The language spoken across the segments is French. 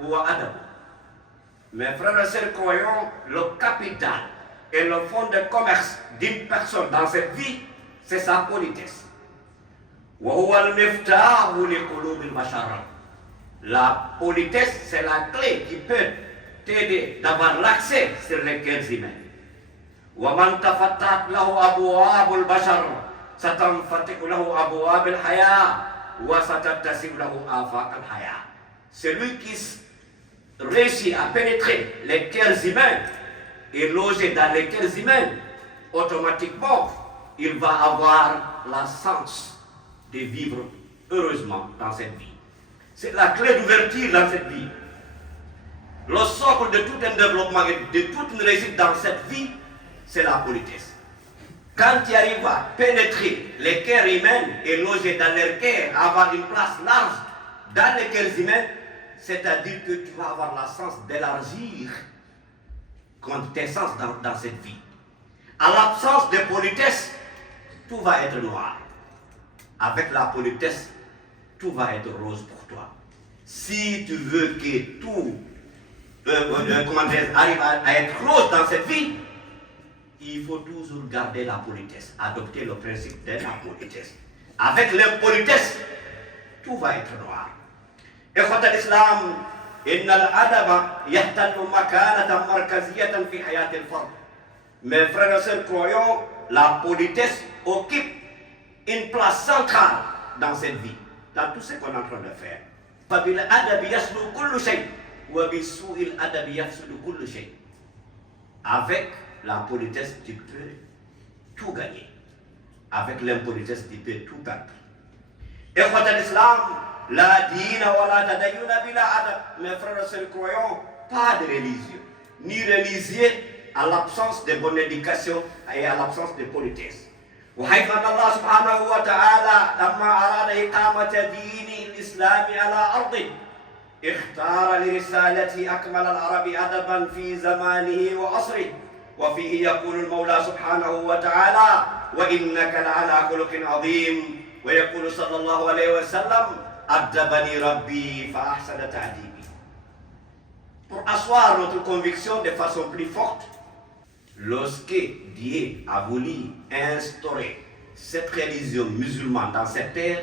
huwa adab. Mes frères et sœurs croyants, le capital et le fonds de commerce d'une personne dans cette vie, c'est sa politesse. La politesse, c'est la clé qui peut t'aider d'avoir l'accès sur les cœurs humains. وَمَنْ تَفَتَّحَتْ لَهُ أَبْوَابُ الْبَشَرِ سَتَنْفَتِحُ لَهُ أَبْوَابُ الْحَيَاةِ وَسَتَتَّسِمُ لَهُ آفَاقَ الْحَيَاةِ. Celui qui réussit à pénétrer les cœurs humains et loger dans les cœurs humains, automatiquement, il va avoir la chance de vivre heureusement dans cette vie. C'est la clé d'ouverture dans cette vie. Le socle de tout un développement et de toute une réussite dans cette vie, c'est la politesse. Quand tu arrives à pénétrer les cœurs humains et loger dans leur cœur, avoir une place large dans les cœurs humains, c'est-à-dire que tu vas avoir la chance d'élargir tes sens dans cette vie. À l'absence de politesse, tout va être noir. Avec la politesse, tout va être rose pour toi. Si tu veux que tout arrive à être rose dans cette vie, il faut toujours garder la politesse, adopter le principe de la politesse. Avec l'impolitesse, tout va être noir. إخوة الإسلام إن الأدب يحتل مكانة مركزية في حياة الفرد. Mes frères et sœurs croyants, la politesse occupe une place centrale dans cette vie, dans tout ce qu'on est en train de faire. فبالأدب يسلو كل شيء وبسوء الأدب يفسد كل شيء. Avec la politesse, tu peux tout gagner. Avec l'impolitesse, tu peux tout perdre. إخوة الإسلام لا دين ولا تدين بلا أدب. Mes frères et sœurs croyants, pas de religion, ni religieux à l'absence de bonne éducation et à l'absence de politesse. وحيث أن الله سبحانه وتعالى لما أراد إقامة دين الإسلام على أرضه اختار لرسالته أكمل العرب أدبا في زمانه وعصره. وفيه يقول المولى سبحانه وتعالى وإنك لعلى خلق عظيم. ويقول صلى الله عليه وسلم أدبني ربي فأحسن تعديبي. Pour asseoir notre conviction de façon plus forte, lorsque Dieu a voulu instaurer cette religion musulmane dans cette terre,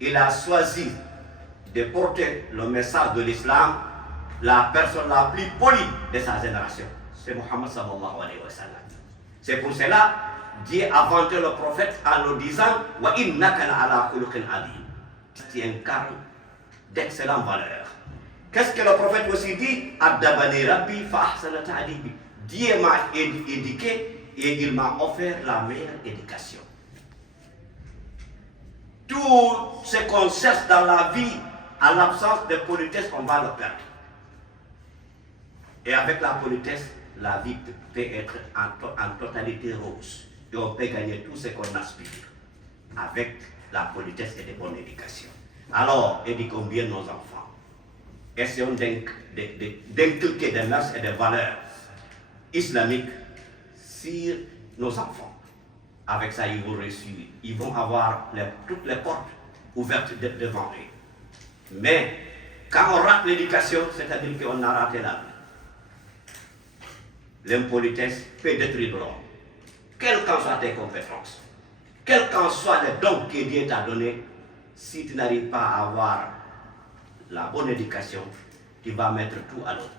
il a choisi de porter le message de l'islam, la personne la plus polie de sa génération. C'est Muhammad sallallahu alayhi wa sallam. C'est pour cela Dieu a vanté le prophète en le disant wa innaka la'ala khuluqin adhim. Tu incarnes d'excellentes valeurs. Qu'est-ce que le prophète aussi dit? Addabani rabbi fa ahsana ta'dibi. Dieu m'a éduqué et il m'a offert la meilleure éducation. Tout ce qu'on cherche dans la vie, à l'absence de politesse, on va le perdre. Et avec la politesse, la vie peut être en totalité rose. Et on peut gagner tout ce qu'on aspire avec la politesse et de bonne éducation. Alors, éduquons bien nos enfants. Essayons d'inculquer des mœurs et des valeurs islamiques sur nos enfants. Avec ça, ils vont réussir. Ils vont avoir toutes les portes ouvertes devant eux. Mais quand on rate l'éducation, c'est-à-dire qu'on a raté la vie. L'impolitesse peut détruire l'homme. Quelles qu'en soient tes compétences, quels qu'en soient les dons que Dieu t'a donnés, si tu n'arrives pas à avoir la bonne éducation, tu vas mettre tout à l'eau.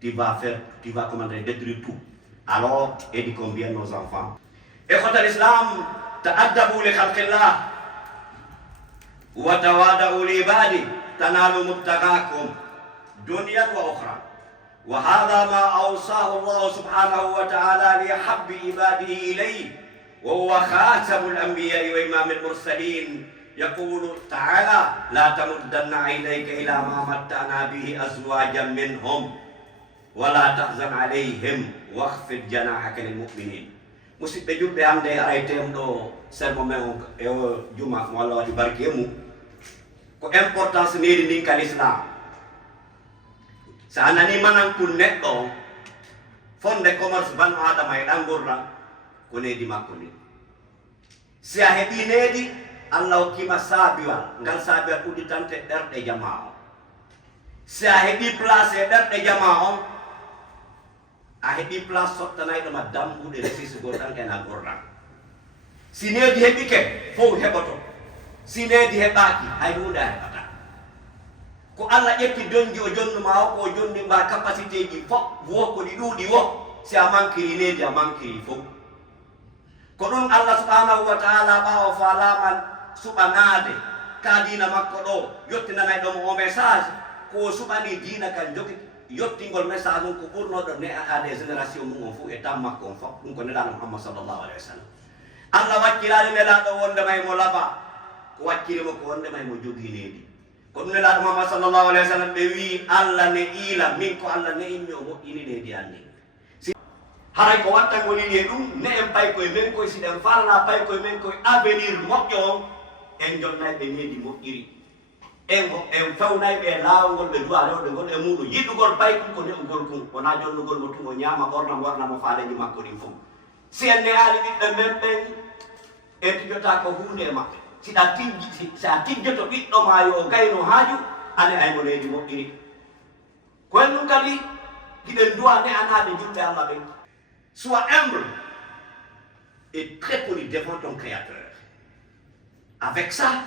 Tu vas détruire tout. Alors, éduquons bien nos enfants. إخوة الإسلام تأدبوا لخلق الله وتواضعوا لعباده تنالوا مبتغاكم دنيا وأخرى. وهذا ما أوصاه الله سبحانه وتعالى لأحب عباده إليه وهو خاتم الأنبياء وإمام المرسلين. يقول تعالى لا تمدن عينيك إلى ما متعنا به أزواجا منهم ولا تحزن عليهم واخفض جناحك للمؤمنين. Musidɓe julɓe hannde araytemo ɗo sermo men e juma mo Allah waɗi barke mum ko importance neri ndin ka l'islam. So a nani manankun neɗɗo fonde commerce banu adama e ɗan gurra ko nedi makko ni. Si a heɓi needi Allah hokkima saabiwal ngal saabiwal udditante ɗerɗe jama o. si a heɓi place e ɓerɗe jama on a heɓi place sottanayɗoma dambuɗe resisugo tan ena gordam si needi heɓi ke fof heɓoto si needi heɓaki hay hunde a heɓata ko Allah ƴetti donji o jonnuma o ko jonni ma capacité ji fof wo ko ɗi ɗuuɗi wo si a mankiri needi a mankiri fof ko ɗum Allah subhanahu wa taala ɓawo falaman suɓanade ka dina makko ɗo yottinanayɗomo o message ko suɓani dina kan jogi yottingol message on ko ɓurnoɗo ne a des génération mum on fof e tam makko on fof ɗum ko neɗaɗo Muhammad sallllahu alayhi wa sallam Allah wakkirani neɗaɗo wondema mo laaba ko wakkirimo ko wondema mo jogui needi ko ɗum neɗaɗo Muhammad sallllahu alayhi wa sallam ɓe wi Allah ne iila min ko Allah ne immi o moƴƴini needi anni haray ko wattangol ini e ɗum ne en pay koye men koye siɗen falna pay koye men koye avenir moƴƴo on en jonnayɓe needi moƴƴiri en fewnayɓe laawol ɓe duwa rewɓe gon e muɗum yiɗugol pay ɗum ko ne'ugol kum wona jonnugol mo tun o ñaama ɓornamo faaleji makko ɗin fof si en ne haali ɓiɓɓe men ɓen en tijjota ko hunde e maɓɓe si a tijjoto ɓiɗɗo ma yo gayno haaju ane aymo needi moƴƴiri koyen ɗum kadi giɗen duwa ne anaɓe julɓe Allah ɓen sois humble et très poli devant ton Créateur. Avec ça,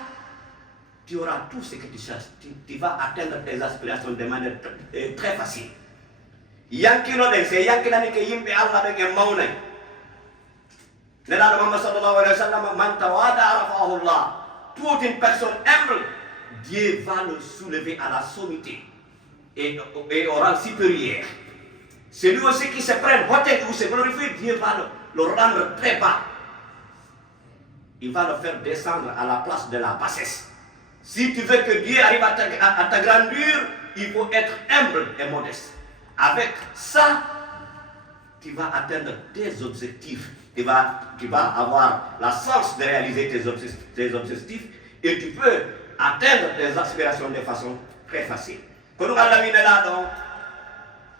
tu auras tout ce que tu cherches. Tu vas atteindre tes aspirations de manière très facile. Yankino de se yankina ni ke yimbe Allah be ke mawnay. Nela Muhammad sallallahu alayhi wa sallam man tawada rafa'ahu Allah. Toute une personne humble, Dieu va le soulever à la sommité et au rang supérieur. Celui aussi qui se prenne peut-être ou se glorifie, Dieu va le rendre très bas. Il va le faire descendre à la place de la bassesse. Si tu veux que Dieu arrive à t'agrandir, il faut être humble et modeste. Avec ça, tu vas atteindre tes objectifs. Tu vas avoir la chance de réaliser tes objectifs et tu peux atteindre tes aspirations de façon très facile.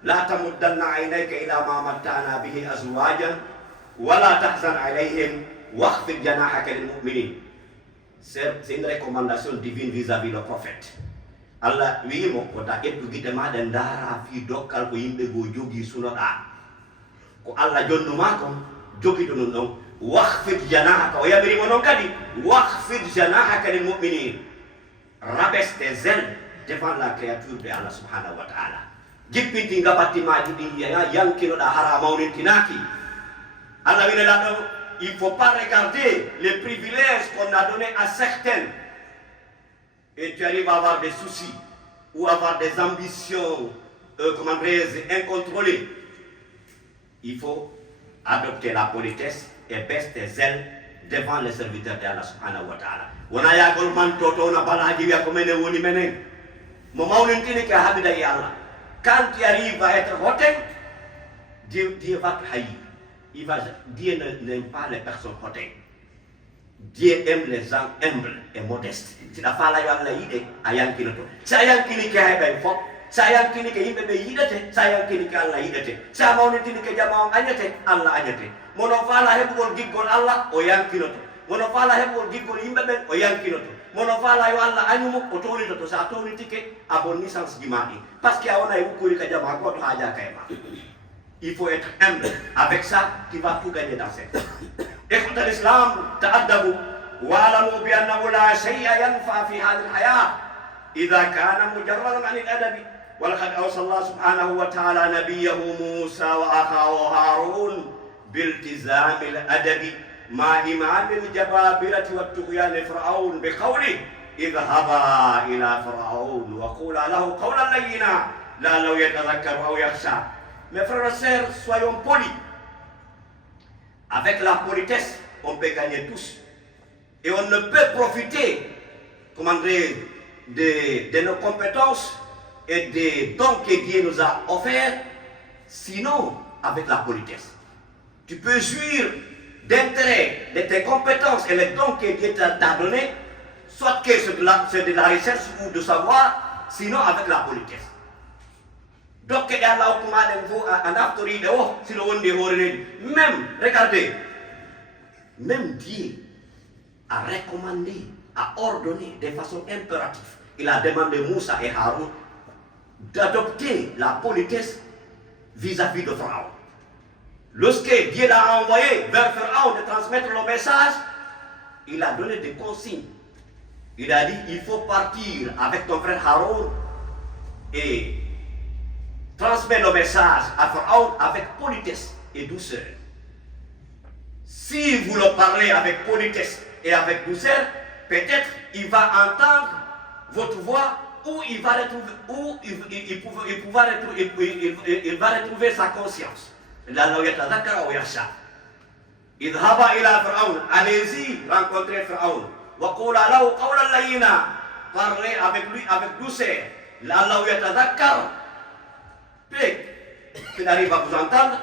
لا تمدن عينيك إلى ما متعنا به أزواجا ولا تحزن عليهم واخفض جناحك للمؤمنين. C'est une recommandation divine vis-à-vis le prophète. Allah wiimo ko ta ƴettu gite maɗa ndaara fi dokkal ko yimɓe go jogii sunoɗa ko Allah jonnuma kon jogito ɗum ɗon wahfid janahaka o yamirimo noon kadi wahfid janahaka lil muminin, rabaisse tes ailes devant la créature de Allah subhanahu wa ta'ala. Jippinti ngabattimaji ɗi yankinoɗa hara mawnintinaki. Allah winela ɗo il ne faut pas regarder les privilèges qu'on a donnés à certains et tu arrives à avoir des soucis ou avoir des ambitions incontrôlées. Il faut adopter la politesse et baisse tes ailes devant les serviteurs d'Allah subhanahu wa ta'ala. Wona yagol man toto na balaji wiya ko menen woni menen mo mawnintini ke habida e Allah. Quand tu arrives à être hôtel, Dieu va te haïr. Dieu n'aime pas les personnes hôtels. Dieu aime les gens humbles et modestes. Si la fala yo Allah yide ayankino to. Sa yankini ke hay fop. Sa yankini ke yimbe be yidete, sa yankini ke Allah yidete. Sa mawnitini ke jama on anyate, Allah anyate. Mono fala hebugol giggol Allah o yankino to. Mono fala hebugol giggol yimbe ben o yankino to. Mono fala yo Allah anyumo o towlito to. Sa towlitike a bon licence jimati. Parce que ona e wukuri ka jama ko to haja kayma. Il faut être humble. Avec ça, tu vas tout gagner dans cette vie. Écoute l'islam, ta'addabu. Wa'lamu bi annahu la shay'a yanfa fi hadhihi al-hayat idha kana mujarradan 'an al-adabi. Wa laqad awsa Allah subhanahu wa ta'ala nabiyyahu Musa wa akhahu Harun biltizam al-adabi ma iman al-jababirati wat-tughyan fir'aun biqawlihi idhhaba ila fir'aun wa qula lahu qawlan layyina la'allahu yatadhakkaru aw yakhsha. Mes frères et sœurs, soyons polis. Avec la politesse, on peut gagner tous. Et on ne peut profiter, de nos compétences et des dons que Dieu nous a offerts, sinon avec la politesse. Tu peux jouir d'intérêt de tes compétences et les dons que Dieu t'a donnés, soit que c'est de la recherche ou de savoir, sinon avec la politesse. Donc, même, regardez, même Dieu a recommandé, a ordonné de façon impérative. Il a demandé Moussa et Haroun d'adopter la politesse vis-à-vis de Pharaon. Lorsque Dieu l'a envoyé vers Pharaon de transmettre le message, il a donné des consignes. Il a dit, il faut partir avec ton frère Haroun et transmettre le message à Pharaon avec politesse et douceur. Si vous le parlez avec politesse et avec douceur, peut-être il va entendre votre voix ou il va retrouver sa conscience. Allez-y rencontrer Pharaon. Parlez avec lui avec douceur. Peut-être qu'il arrive à vous entendre,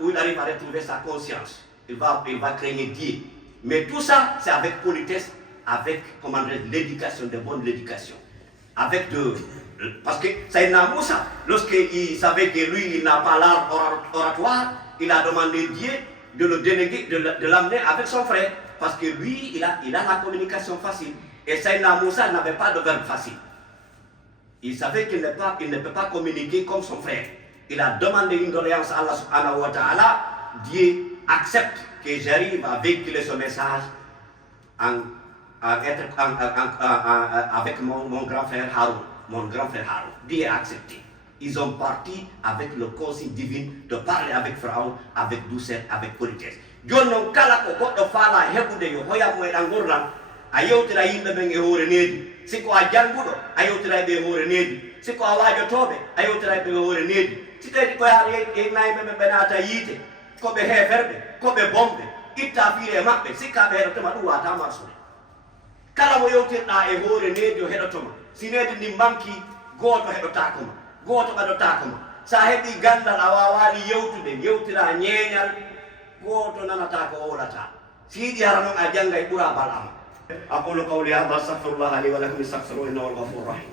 ou il arrive à retrouver sa conscience. Il va craindre Dieu. Mais tout ça, c'est avec politesse, avec l'éducation, de bonne éducation. Parce que Saïdna Moussa, lorsqu'il savait que lui, il n'a pas l'art oratoire, il a demandé Dieu de le déléguer, de l'amener avec son frère. Parce que lui, il a la communication facile. Et Saïdna Moussa n'avait pas de verbe facile. Il savait qu'il ne peut pas communiquer comme son frère. Il a demandé une doléance à Allah subhanahu wa ta'ala. Dieu accepte que j'arrive à véhiculer ce message avec mon grand frère Haroun. Dieu a accepté. Ils ont parti avec le consigne divin de parler avec Pharaon, avec douceur, avec politesse. Jonnon kala ko goɗɗo faala heɓude yo hoyamo e ɗan gurdam a yewtira yimɓe ɓen e hoore needi siko a jannguɗo a yewtira ɓe e hoore needi siko a waajotoɓe a yewtira ɓe e hoore needi si kadi ko yaar yeynayiɓe ɓe ɓe naata yiite koɓe heeferɓe koɓe bomɓe itta fiire maɓɓe sikkaɓe heɗotoma ɗum wata marsude kala mo yewtirɗa e hoore needi o heɗotoma si needi ndi manki gooto heɗotakoma gooto ɓaɗotakoma sa heɓi gandal a wawaɗi yewtira ñeeñal gooto nanata ko wolata siidi hara noon a jangga e ɓura balama aqulu qawli hada astaghfirullah li wa lakum istaghfiruhu innahu huwal ghafurur rahim.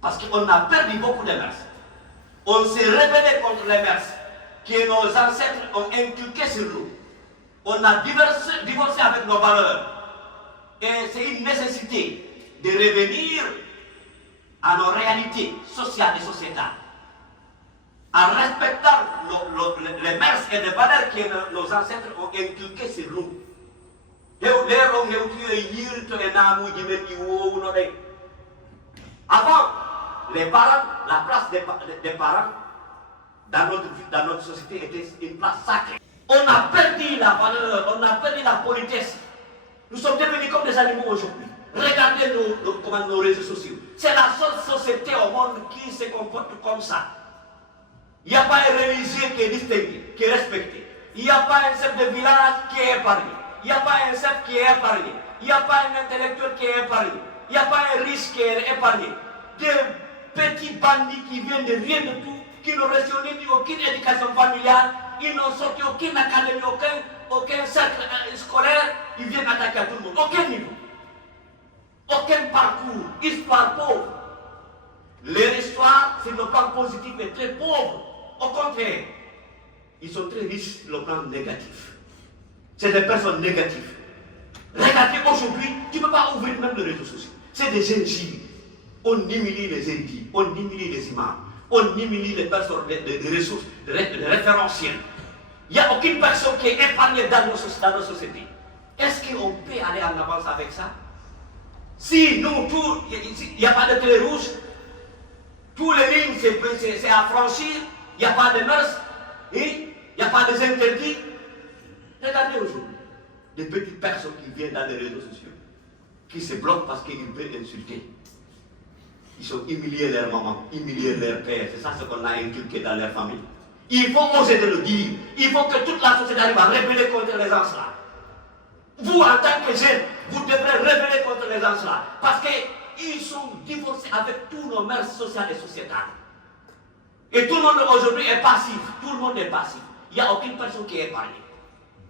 Parce qu'on a perdu beaucoup de mœurs. On s'est rebellé contre les mœurs que nos ancêtres ont inculquées sur nous. On a divorcé avec nos valeurs. Et c'est une nécessité de revenir à nos réalités sociales et sociétales, en respectant les mœurs et les valeurs que nos ancêtres ont inculquées sur nous. Avant, les parents, la place des parents dans notre société était une place sacrée. On a perdu la valeur, on a perdu la politesse. Nous sommes devenus comme des animaux aujourd'hui. Regardez nos réseaux sociaux. C'est la seule société au monde qui se comporte comme ça. Il n'y a pas un religieux qui est distingué, qui est respecté. Il n'y a pas un chef de village qui est épargné. Il n'y a pas un chef qui est épargné. Il n'y a pas un intellectuel qui est épargné. Il n'y a pas un riche qui est épargné. Des petits bandits qui viennent de rien de tout, qui n'ont reçu aucune éducation familiale, ils n'ont sorti aucune académie, aucun cercle scolaire, ils viennent attaquer à tout le monde. Aucun niveau. Aucun parcours, histoire pauvre. Leur histoire, sur le plan positif, est très pauvre. Au contraire, ils sont très riches sur le plan négatif. C'est des personnes négatives. Regardez aujourd'hui, tu ne peux pas ouvrir même les réseaux sociaux. C'est des injures. On humilie les individus, on humilie les imams, on humilie les personnes, les ressources, les référentiels. Il n'y a aucune personne qui est épargnée dans nos sociétés. Est-ce qu'on peut aller en avance avec ça? Si nous, il n'y a pas de télé rouge, tous les lignes c'est à franchir, il n'y a pas de mœurs, il n'y a pas de interdits. Regardez aujourd'hui, des petites personnes qui viennent dans les réseaux sociaux, qui se bloquent parce qu'ils veulent insulter. Ils ont humilié leur maman, humilié leur père, c'est ça ce qu'on a inculqué dans leur famille. Il faut oser de le dire, il faut que toute la société arrive à rebeller contre les gens là. Vous, en tant que jeunes, vous devrez rebeller contre les gens là, parce qu'ils sont divorcés avec tous nos mœurs sociales et sociétales. Et tout le monde aujourd'hui est passif, tout le monde est passif. Il n'y a aucune personne qui est épargnée.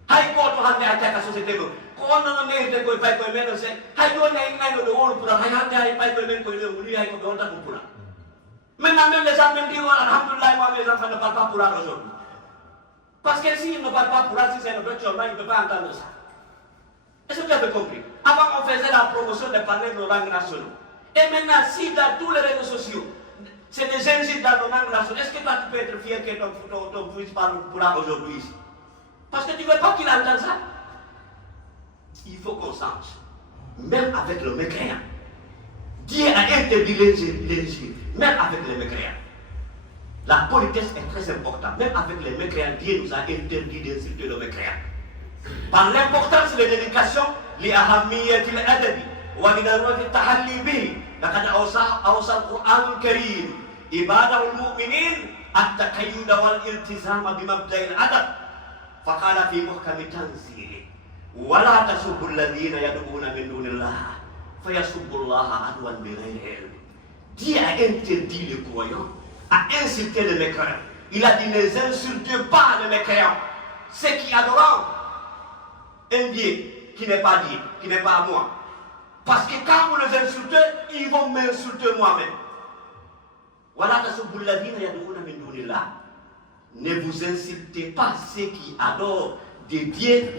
Hay goto hande attaque la société ko onno mérite koye pay koye men se hay joni ay ngayno de wolu pour hay hande hay pay koye men koye le hay ko be wonta pour maintenant même les gens même disent alhamdoulilah moi mes enfants ne parlent pas pour aujourd'hui parce que s'ils ne parlent pas pour si c'est notre chômage ils ne peuvent pas entendre ça Est-ce que vous avez compris? Avant, on faisait la promotion de parler de nos langues nationales. Et maintenant, si dans tous les réseaux sociaux, c'est des insultes dans nos langues nationales, est-ce que toi, tu peux être fier que ton fils parle pour là aujourd'hui ici? Parce que tu ne veux pas qu'il entende ça. Il faut qu'on sache, même avec le mécréant, Dieu a interdit l'injure, même avec les mécréants. La politesse est très importante. Même avec les mécréants, Dieu nous a interdit d'insulter le mécréant. Par l'importance de l'éducation, لأهمية الأدب ولضرورة التحلي به لقد أوصى القرآن الكريم عباده المؤمنين التقيد والالتزام بمبدأ الأدب فقال في محكم تنزيله ولا تسبوا الذين يدعون من دون الله فيسبوا الله عدوا بغير علم. Dieu a interdit les croyants à insulter les mécréants. Il a dit ne insultez pas les mécréants, ceux qui adorent un Dieu qui n'est pas Dieu, qui n'est pas moi. Parce que quand vous les insultez, ils vont m'insulter moi-même. Voilà ne vous insultez pas ceux qui adorent des dieux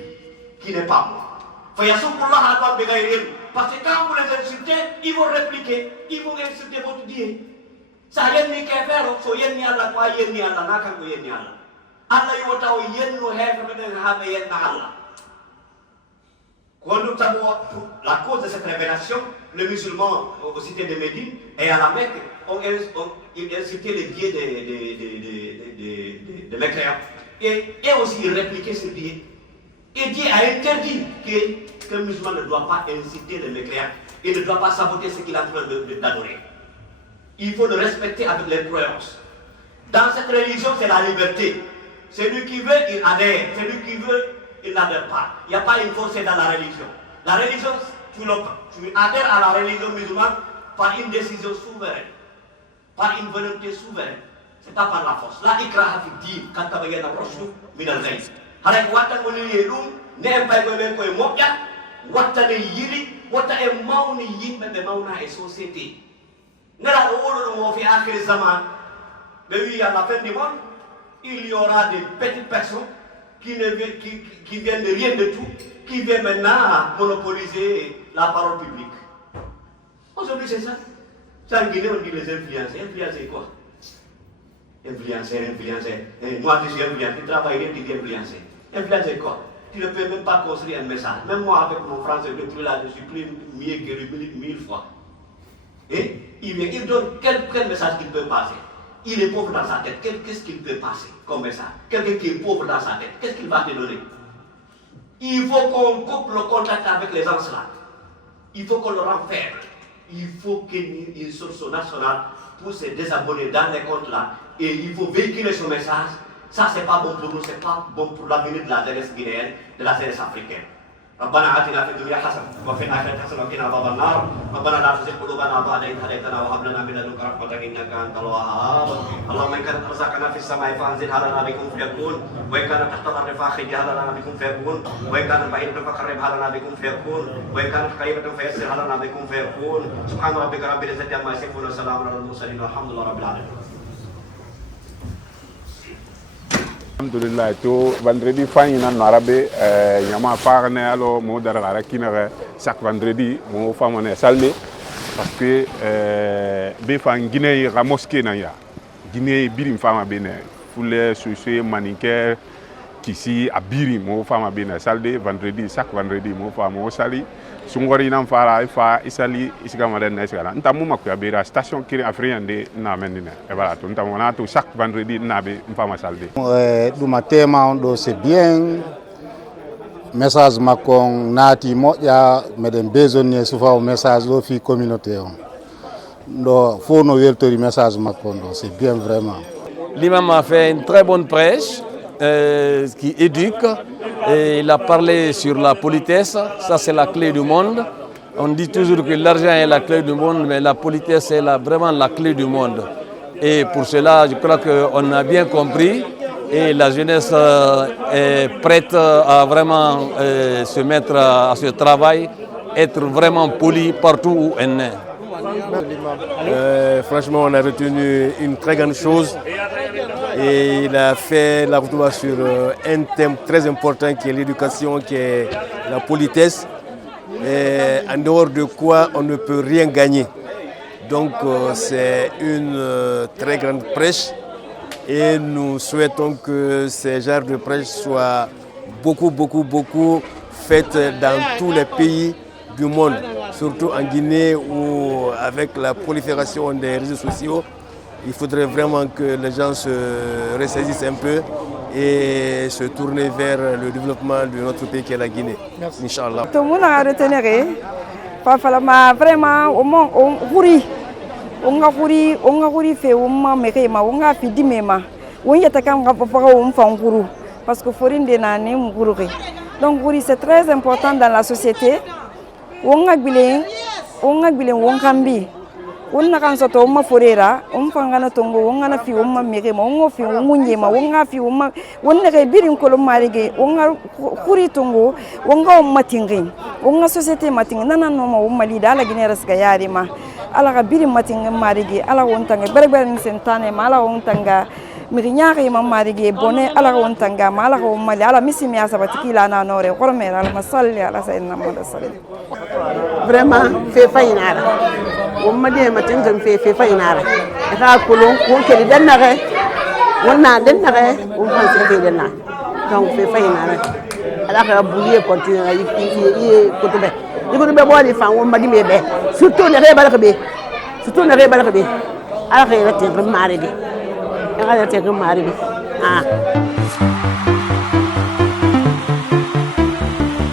qui n'est pas moi. Parce que quand vous les insultez, ils vont répliquer, ils vont insulter votre Dieu. Ça y est, ni qu'à faire, so yen ni Allah, quoi yen ni Allah, n'a qu'à yen ni Allah. Allah yota o yen no hef, mais n'avait yen na Allah. Quand nous avons la cause de cette révélation, les musulmans aux cités de Médine et à la Mecque ont incité les dieux de mécréants. Et aussi ils répliquaient ces dieux. Et Dieu a interdit qu'un musulman ne doit pas inciter les mécréants et ne doit pas saboter ce qu'il est en train d'adorer. Il faut le respecter avec les croyances. Dans cette religion, c'est la liberté. Celui qui veut, il adhère. Celui qui veut, il n'adhère pas. Il n'y a pas une force dans la religion. La religion, tu adhères à la religion musulmane par une décision souveraine, par une volonté souveraine. Ce n'est pas par la force. La ikraha fi din, quand tu as un rochou, minal ghayb. Alors, watan on y lum, ne pas même koy mokya, watan yili, watan e mauni yimbe be mauna et société. Nela o mo fi akhir zaman, mais oui, à la fin du monde, il y aura des petites personnes qui viennent de rien de tout, qui viennent maintenant monopoliser la parole publique. Aujourd'hui, c'est ça. Ça, en Guinée, on dit les influenceurs. Influenceurs quoi? Influenceurs. Moi, je suis influenceur. Tu travailles, tu dis influenceur. Influenceur quoi? Tu ne peux même pas construire un message. Même moi, avec mon français, depuis là, je suis plus mieux que 1000 fois. Et il donne quel message qu'il peut passer. Il est pauvre dans sa tête. Qu'est-ce qu'il peut passer comme message? Quelqu'un qui est pauvre dans sa tête, qu'est-ce qu'il va te donner? Il faut qu'on coupe le contact avec les gens là. Il faut qu'on le rende faible. Il faut qu'il y ait une source nationale pour se désabonner dans les comptes là. Et il faut véhiculer ce message. Ça, c'est pas bon pour nous, c'est pas bon pour l'avenir de la jeunesse guinéenne, de la jeunesse africaine. ربنا آتنا في الدنيا حسنة وفي الآخرة حسنة وقنا عذاب النار ربنا لا تزغ قلوبنا بعد إذ هديتنا وهب لنا من لدنك رحمة إنك أنت الوهاب اللهم إن كانت أرزاقنا في السماء فأنزلها لنا بكم فيكون وإن كانت تحت الأرض فأخرجها لنا بكم فيكون وإن كانت بعيدة فقربها لنا بكم فيكون وإن كانت قريبة فيسرها لنا بكم فيكون سبحان ربك رب العزة عما يصفون وسلام على المرسلين والحمد لله رب العالمين. Alhamdulillah, to vendredi fin nan arabe yama farne alo mo dara kinere chaque vendredi mo famone salde parce que be fa Guinée ra mosquée na ya Guinée birim fama bene foule souci maniker kisi abiri mo fama bene salde vendredi chaque vendredi mo fama mo sali sungori nan fara fa isali isigama den esgala ntamu makya bera station kiri afriande na menine e voilà to ntamu na to chaque vendredi na be fama salde du matema on c'est bien message makon nati moja meden besoin soufa o message do fi communauté on do fo no weltori message makon do c'est bien vraiment. L'imam a fait une très bonne prêche qui éduque. Et il a parlé sur la politesse, ça c'est la clé du monde. On dit toujours que l'argent est la clé du monde, mais la politesse est vraiment la clé du monde. Et pour cela, je crois qu'on a bien compris et la jeunesse est prête à vraiment se mettre à ce travail, être vraiment poli partout où elle est. Franchement, on a retenu une très grande chose et il a fait la khutba sur un thème très important qui est l'éducation, qui est la politesse. en dehors de quoi on ne peut rien gagner. Donc c'est une très grande prêche et nous souhaitons que ces genres de prêche soient beaucoup faites dans tous les pays du monde, surtout en Guinée où avec la prolifération des réseaux sociaux, il faudrait vraiment que les gens se ressaisissent un peu et se tourner vers le développement de notre pays qui est la Guinée. Inch'Allah. Tout le monde a retenu vraiment on fait on fi dimema on yata kam ga papa on fa nguru parce que forine de nane nguru donc nguru c'est très important dans la société on ga bilen on kambi on na kan soto ma forera on fangana tongo on na fi on ma mege ma on fi on nyema on ga fi on ne ga birin ko marige on ga kuri tongo on ga matingi on ga société matingi nana no ma on mali da la ginera ska yari ma ala ga birin matingi marige ala on tanga berber ni sentane ma ala on tanga mi nyaari ma marige bonne ala on tanga ma ala on mali ala misimi asabati kila na nore kormera ala masalli ala sayyidina muhammad sallallahu vraiment fe fainara wamma de matin zan fe fainara ka kulun ko ke dan nare wannan dan nare on fa se dan na donc fe fainara ala ka boulier continuer yi ko to be bo di fa wamma di mebe surtout ne re balaka be ala ka rete mari bi ala rete mari bi